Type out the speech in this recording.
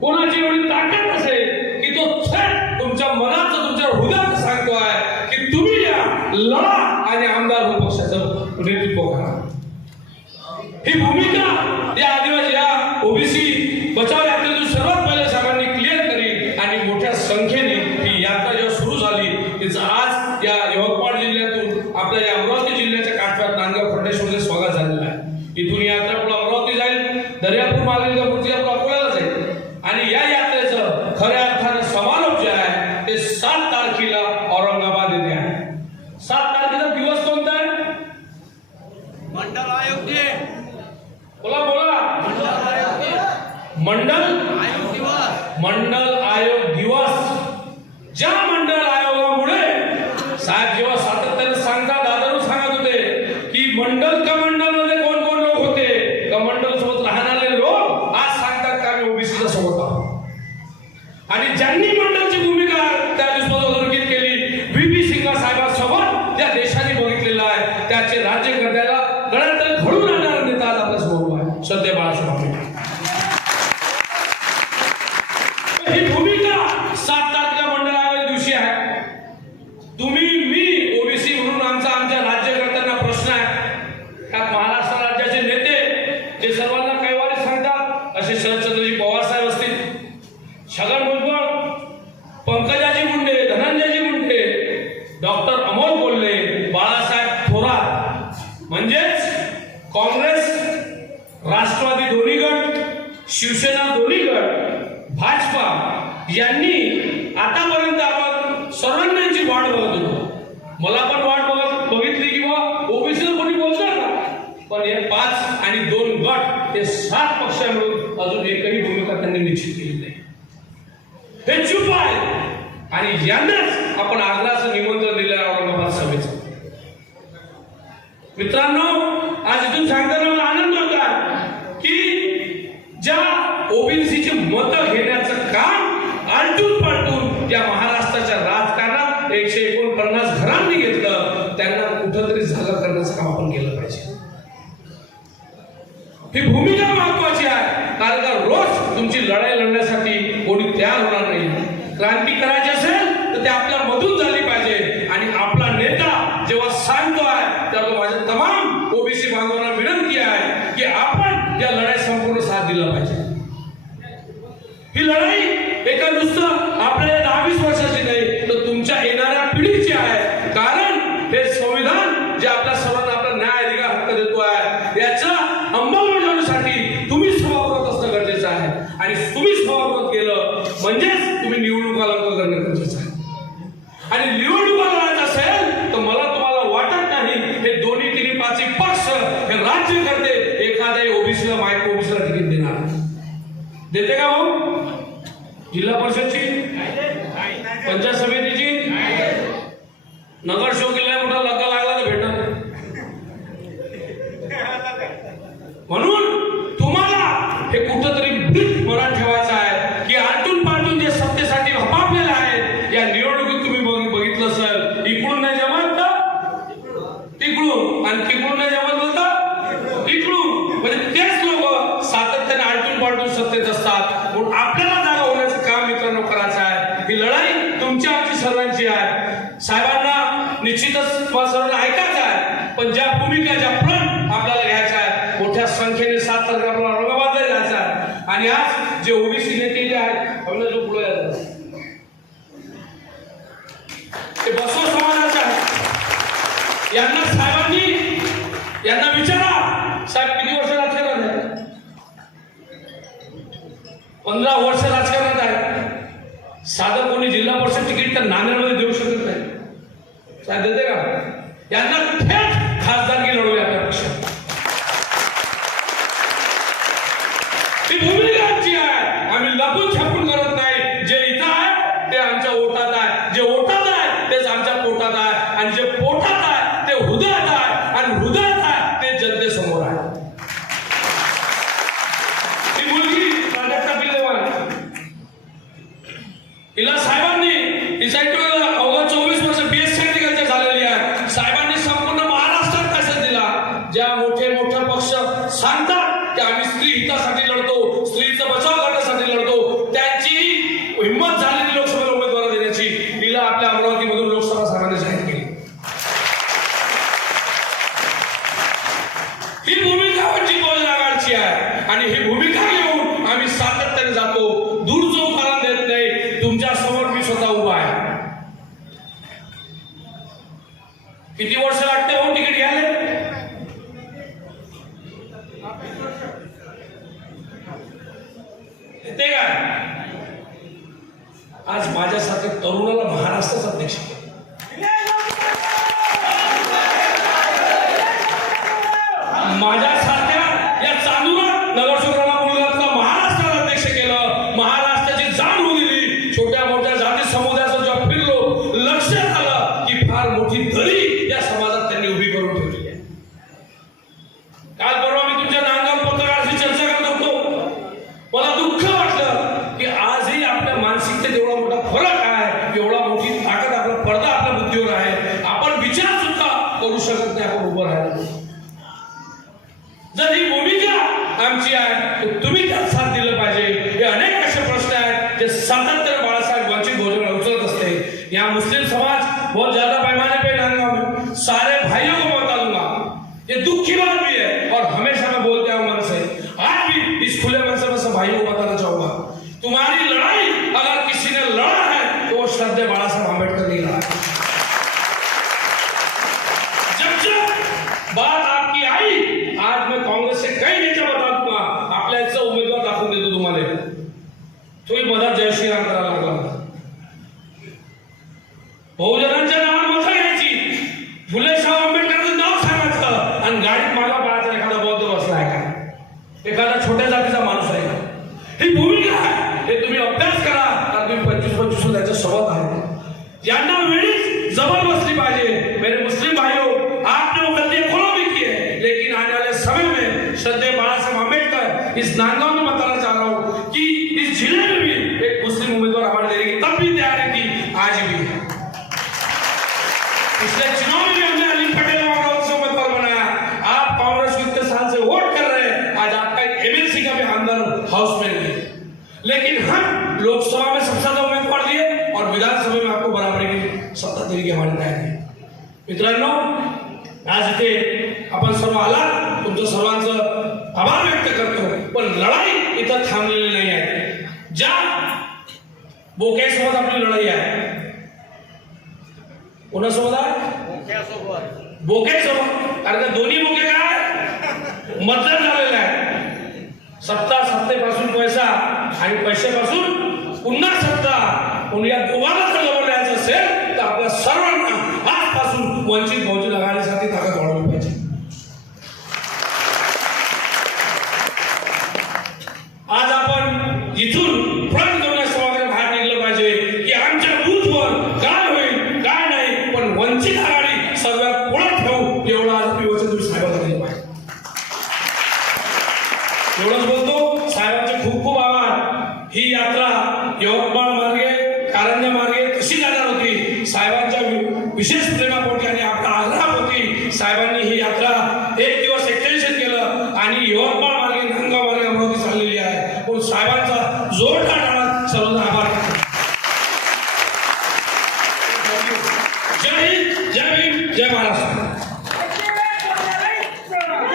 कोणाची एवढी ताकद असेल की तो थेट तुमच्या मनाचं तुमच्या हृदयात सांगतोय की तुम्ही या लढा आणि आमदार पक्षाचं नेतृत्व करा. ही भूमिका या आदिवासी या ओबीसी बचाव यात्रेतून सर्वात पहिले साहेबांनी क्लिअर करी आणि मोठ्या संख्येने ही यात्रा जेव्हा सुरू झाली तिचं आज या यवतमाळ जिल्ह्यातून आपल्या या अमरावती जिल्ह्याच्या काठव्यात नांदगाव खंडेश्वरचे स्वागत झालेलं आहे इथून ही यात्रा पुढे अमरावती जाईल दर्यापूर मालिकापूरची यात्रा अकोल्याला जाईल आणि या यात्रेचं खऱ्या अर्थानं समारोप जे आहे ते सात तारखेला औरंगाबाद येथे आहे सात तारखेचा दिवस कोणता आहे मंडल आयोग जे बोला बोला मंडल आयोग जे मंडल आयोग दिवस मंडल आयोग दिवस ज्या मंडळ आयोगामुळे साहेब जेव्हा सातत्याने सांगतात दादारू सांगत होते की मंडल कमंडलमध्ये कोण कोण लोक होते कमंडल सोबत राहणारे लोक आज सांगतात का आम्ही ओबीसीच्या सोबत आहोत आणि ज्यांनी मंडलची भूमिका त्या दिवसात अधोरेखित केली व्ही पी सिंगा साहेबांसोबत ज्या देशाने बघितलेलं आहे त्याचे राज्यकर्त्याला गळ्यात घडून आणणारा नेता आज आपल्यासमोर आहे सध्या बाळासाहेब ही भूमिका सात तारखेला मंडळ आयोगाच्या दिवशी आहे तुम्ही मी ओबीसी म्हणून आमचा आमच्या राज्यकर्त्यांना प्रश्न आहे. का महाराष्ट्र राज्याचे नेते जे सर्वांना कैवारी सांगतात असे शरदचंद्रजी पवार साहेब असतील. छगन भुजबळ पंकजाजी मुंडे धनंजयजी मुंडे डॉक्टर अमोल कोल्हे बाळासाहेब थोरात. म्हणजेच काँग्रेस राष्ट्रवादी दोन्ही गट शिवसेना दोन्ही गट भाजपा यांनी आतापर्यंत आपण सर्वांची वाट बघत होतो मला पण वाट बघत बघितली की बा ओबीसी कोणी बोलणार का पण हे पाच आणि दोन ते सात पक्ष मिळून अजून एकही भूमिका त्यांनी निश्चित केली नाही. हे चूप आहे आणि यांनाच आपण आग्राचं निमंत्रण दिलं आहे औरंगाबाद सभेचं. मित्रांनो आज इथून सांगताना मला आनंद होता की ज्या ओबीसीची मतं घेण्याचं काम आलटून पालटून त्या महाराष्ट्राच्या राजकारणात एकशे एकोणपन्नास घरांनी घेतलं त्यांना कुठंतरी झालं करण्याचं काम आपण केलं. ही भूमिका महत्वाची आहे कारण का रोज तुमची लढाई लढण्यासाठी कोणी तयार होणार नाही. क्रांती करायची असेल तर ते आपल्या मधून झाली पाहिजे आणि आपला नेता जेव्हा सांगतोय तेव्हा तो माझ्या तमाम ओबीसी बांधवांना विनंती आहे की आपण या लढाई संपूर्ण साथ दिला पाहिजे ही लढाई एका नुसतं आपल्या दहा वीस वर्षाची नाही तर तुमच्या येणाऱ्या पिढीची आहे कारण हे संविधान जे आपल्या सर्वांना आपला न्याय अधिकार हक्क देतो आहे याच्या अंमलबजावणीसाठी तुम्ही सभागृहात असणं गरजेचं आहे आणि तुम्ही सभागृहात केलं म्हणजेच तुम्ही निवडणुका लंब करणं गरजेचं आहे आणि निवडणुका लढायचं असेल तर मला तुम्हाला वाटत नाही हे दोन्ही तिन्ही पाचही पक्ष हे राज्य करते एखाद्या ओबीसीला माहिती ओबीसीला तिकीट देणार देते का भाऊ जिल्हा परिषदची? पंचायत समितीची? नगर शोकीला मोठा लग्न लागला तर भेटत म्हणून तुम्हाला हे कुठंतरी भीत मनात ठेवायचं आहे की आलटून पालटून जे सत्तेसाठी हपापलेलं आहे या निवडणुकीत तुम्ही बघितलं असेल इकडून नाही जमत तर तिकडून. आणि तिकडून नाही जमत तर इकडून म्हणजे तेच लोक सातत्याने आलटून पालटून सत्तेत असतात म्हणून आपल्याला जागा होण्याचं काम मित्रांनो करायचं आहे ही लढाई तुमची आमची सर्वांची आहे साहेबांना निश्चितच तुम्हाला सर्वांना ऐकायचं आहे पण ज्या भूमिका ज्या प्रण आपल्याला घ्यायच्या आहे मोठ्या संख्येने सात तारखेला आपल्याला औरंगाबादला जायचं आहे आणि आज जे ओबीसी नेते जे आहेत आपल्याला जो पुढे यायचं ते बसव समाजाचे आहेत यांना साहेबांनी यांना विचारा साहेब किती वर्ष राजकारणात आहे पंधरा वर्ष राजकारणात आहे साधं कोणी जिल्हा परिषद तिकीट तर नांदेडमध्ये देऊ शकत नाही. साहेब देते का? यांना थेट खासदारकी लढवली आपल्या पक्षात हिंमत झालेली लोकसभेला उमेदवार देण्याची तिला आपल्या अमरावतीमधून लोकसभा सभाने जाहीर केली. ही भूमिका म्हणजे बहुजन आघाडीची आहे आणि ही भूमिका घेऊन आम्ही सातत्याने जातो. दूर जो कारण देत नाही. तुमच्यासमोर मी स्वतः उभा आहे. किती वर्ष उभं राहिलं जर ही भूमिका आमची आहे तर तुम्ही त्यात साथ दिलं पाहिजे. हे अनेक असे प्रश्न आहेत जे सातत्य बाळासाहेब वंचित भोजन उचलत असते. या मुस्लिम समाज बहुत ज्यादा पैमाने पे सारे भाइयों को बता दूंगा ये दुख की बात भी है और हमेशा मैं बोलते हूँ मन से. आज भी इस खुले मन मित्रांनो आज इथे आपण सर्व आला तुमचं सर्वांचं आभार व्यक्त करतो. पण लढाई इथं थांबलेली नाही आहे. ज्या बोक्यासोबत आपली लढाई आहे. कोणासोबत आहे? बोक्यासोबत. कारण का दोन्ही बोके काय? मतदान झालेलं आहे. सत्ता सत्तेपासून पैसा आणि पैशापासून पुन्हा सत्ता. कोणी या दोघांना वंचित